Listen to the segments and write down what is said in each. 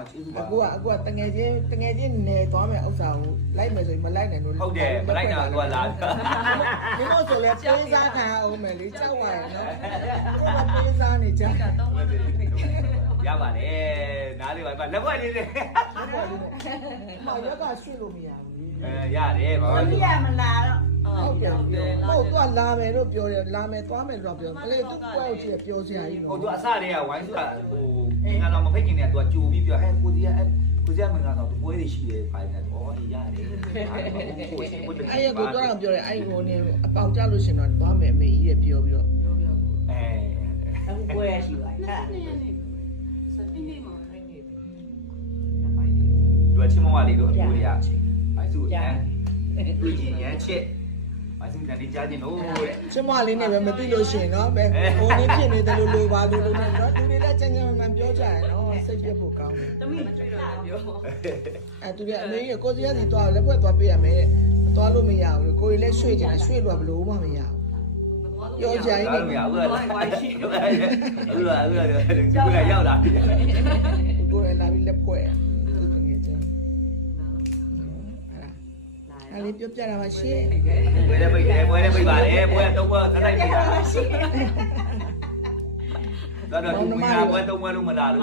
အခုတငယ်ချင်းနေသွားမယ်ဥစ္စာကိုလိုက်မယ်ဆိုရင်မလိုက်နိုင်လို့ဟုတ်တယ်မလိုက်နိုင်တော့လာဒီလိုဆိုလဲပေးစားခံအောင်မယ်လေကြောက်ပါရဲ့နော်ကိုကပေးစားနေကြတာတော့ရပါတယ်နားလေးပါလက်ဖွဲ့လေးနဲ့မောင်ရက်ကရွှေ့လို့မရဘူးရတယ်ဘာလို့မရမလာတော့ဟုတ်တယ်ဟုတ်တော့လာမယ်လို့ပြောတယ်လာမယ်သွားမယ်လို့ပြောတယ်လေသူ့ပွဲကိုကြည့်ပြောစရာကြီးနော်ဟိုသူအစတည်းကဝိုင်းဆိုတာဟိုငါတော့မဖိတ်ခင်တည်းကသူကကြိုပြီးပြောကိုကြီးမင်္ဂလာတော့သူပွဲတွေရှိတယ်ဖိုင်တယ်အော်ဒီရတယ်အဲ့ရကိုတော့ပြောတယ်အဲ့ကိုနေအပေါက်ကြလို့ရှင်တော့သွားမယ်အမေကြီးရဲ့ပြောပြီးတော့အခုပွဲရရှိပါဟာသူချင်းမဝလေးတို့အတူရအချင်းအဲသူရန်တွေ့ကြည့်ရန်ချက်မစင်တန်လေးကြားခြင်းလို့တဲ့ချမလေးနဲ့ပဲမသိလို့ရှင်နော်ပဲဟိုနေဖြစ်နေတယ်လို့လိုပါလို့နဲ့နော်သူတွေလည်းကြမ်းကြမ်းမှန်ပြောကြရနော်စိတ်ပြတ်ဖို့ကောင်းတယ်တမိမတွေ့တော့ပြောအဲသူတွေအမေကြီးကိုစီရစီသွားလက်ပွက်သွားပေးရမယ်သွားလို့မရဘူးကိုကြီးလည်းရွှေ့ကြတယ်ရွှေ့လို့ဘလို့မှမရဘူးပြောကြရင်လည်းမရဘူးလားအခုကရောက်လာပြီကိုလည်းလာပြီးလက်ဖွဲ့သူတကယ်ကျအဲ့လေးပြောပြတာပါရှင်ပွဲလည်းပိတ်တယ်ပွဲလည်းပိတ်ပါတယ်ပွဲတော့ပွဲသတိုက်ပိတ်တာတော့ဒီမှာပွဲတော့ပွဲလို့မလာလို့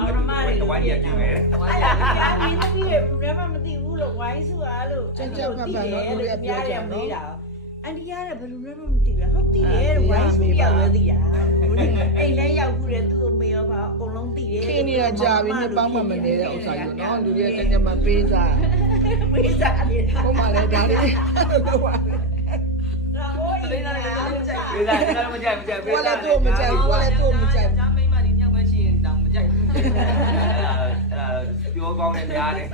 တဝိုင်းရကျင်းမယ်အဲ့ဒါအမင်းသမီးတွေဘယ်မှမသိဘူးလို့ဝိုင်းစုအားလို့ကြက်ဖတ်ဖတ်တော့သူတွေပြောကြနော်အန်တီကလည်းဘယ်လိုမှမသိဘူးဟုတ်သိတယ်ဝိုင်းစုရောက်ရသေးတာအိမ်လည်းရောက်ဘူးလေသူ့အမေရောပါအကုန်လုံးသိတယ်ခင်းနေတာကြာပြီနှစ်ပေါင်းမှမနေတဲ့ဥစ္စာကြီးနော်လူတွေကကြမ်းမှပေးစားနေတာဟိုမှာလည်းဒါလေးတော့ပါပေးစားတော့မကြိုက်ကိုလည်းသူ့မကြိုက်ကိုလည်းသူ့မကြိုက်ကျမ်းမိမဒီမြောက်ပဲရှိရင်တောင်မကြိုက်ဘူးအဲ့ဒါပြောကောင်းတယ်များတယ်